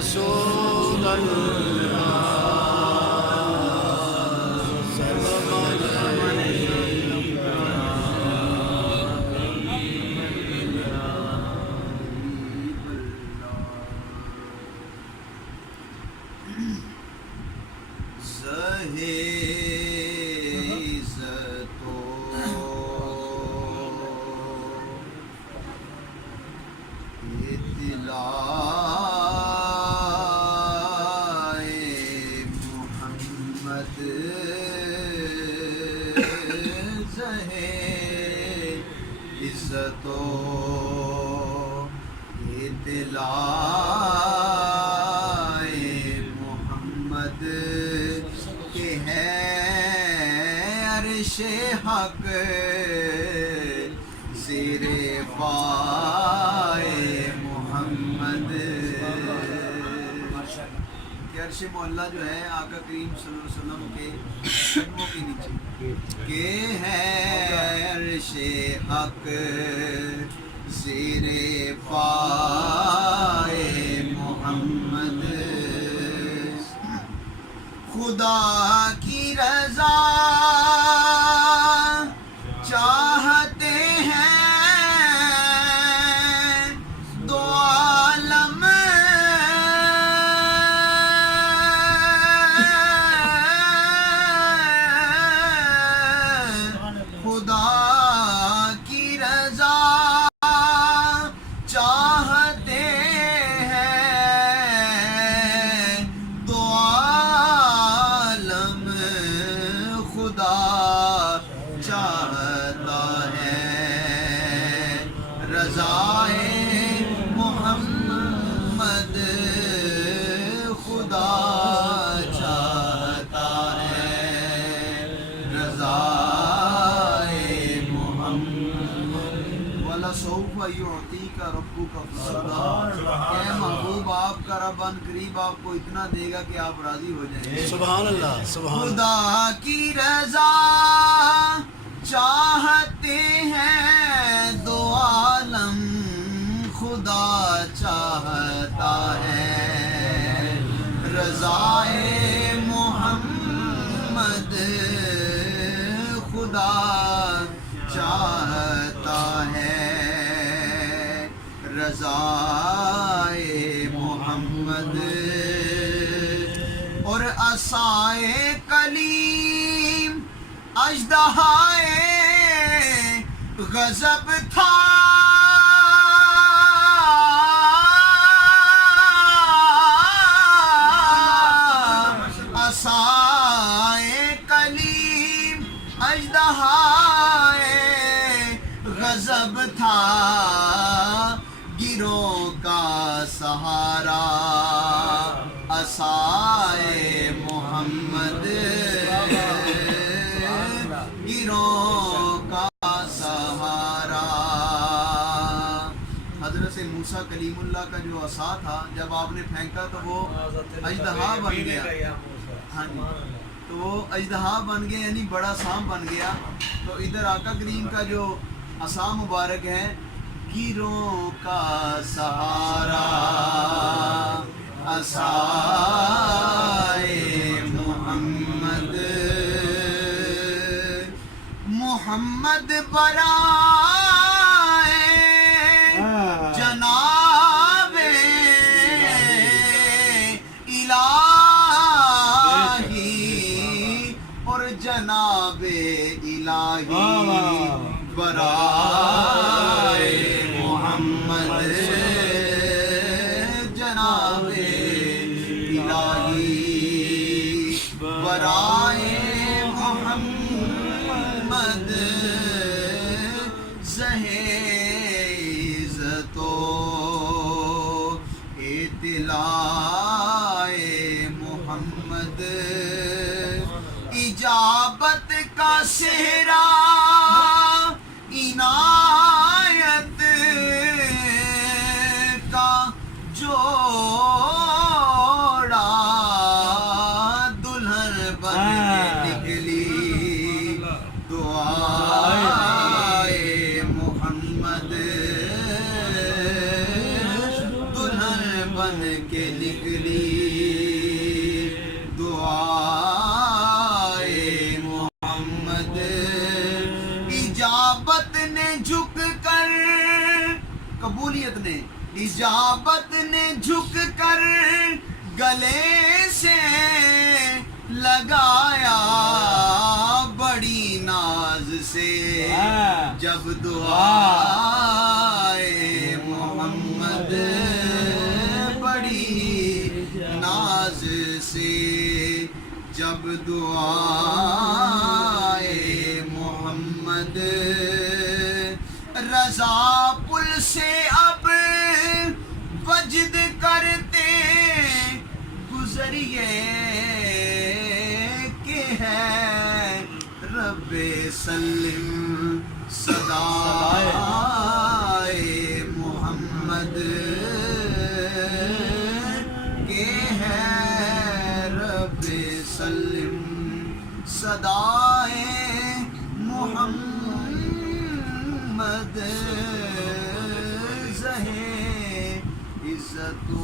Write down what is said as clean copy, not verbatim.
رسول محمد کے ہے عرش حق زیر پائے محمد. عرش معلیٰ جو ہے آقا کریم صلی اللہ علیہ وسلم کے قدموں کے نیچے کہ ہے عرش حق زیر پائے محمد. خدا کی رضا چاہتے ہیں دو عالم خدا کی رضا چاہتے ہیں دو عالم خدا چاہتا ہے رضائے محمد خدا چاہتا ہے رضائے محمد. وَلَسَوْفَ يُعْطِيكَ رَبُّكَ فَتَرْضَىٰ. اے محبوب آپ کا رب ان قریب آپ کو اتنا دے گا کہ آپ راضی ہو جائیں گے. سبحان اللہ سبحان اللہ. خدا کی رضا چاہتے ہیں دو عالم خدا چاہتا ہے رضائے محمد خدا چاہتا ہے رضائے محمد. اور عصائے کلیم اژدہائے غضب تھا عصائے کلیم اژدہائے غضب تھا گروہ کا سہارا عصائے محمد گروہ کا سہارا. حضرت موسیٰ کلیم اللہ کا جو عصا تھا جب آپ نے پھینکا تو وہ اژدہا بن گیا. ہاں جی تو وہ اژدہا بن گیا یعنی بڑا سانپ بن گیا. تو ادھر آقا کریم کا جو عصا مبارک ہے گیروں کا سہارا عصائے محمد. محمد برائے جناب الہی اور جناب الہی برائے محمد جناب الہی برائے محمد عزت و اطلاع محمد اجابت کا صحرا عنایت کا جوڑا دلہن بن کے نکلی دعائے محمد دلہن بن کے نکلی دعائے محمد، اجابت نے جھک کر، قبولیت نے اجابت نے جھک کر گلے سے لگایا بڑی ناز سے، جب دعائے محمد بڑی ناز سے، جب دعائے محمد، رضا پل سے اب وجد کرتے گزریے کہ ہے رب سلم صدائے محمد، کہ ہے رب سلم صدائے محمد، زہے عزت و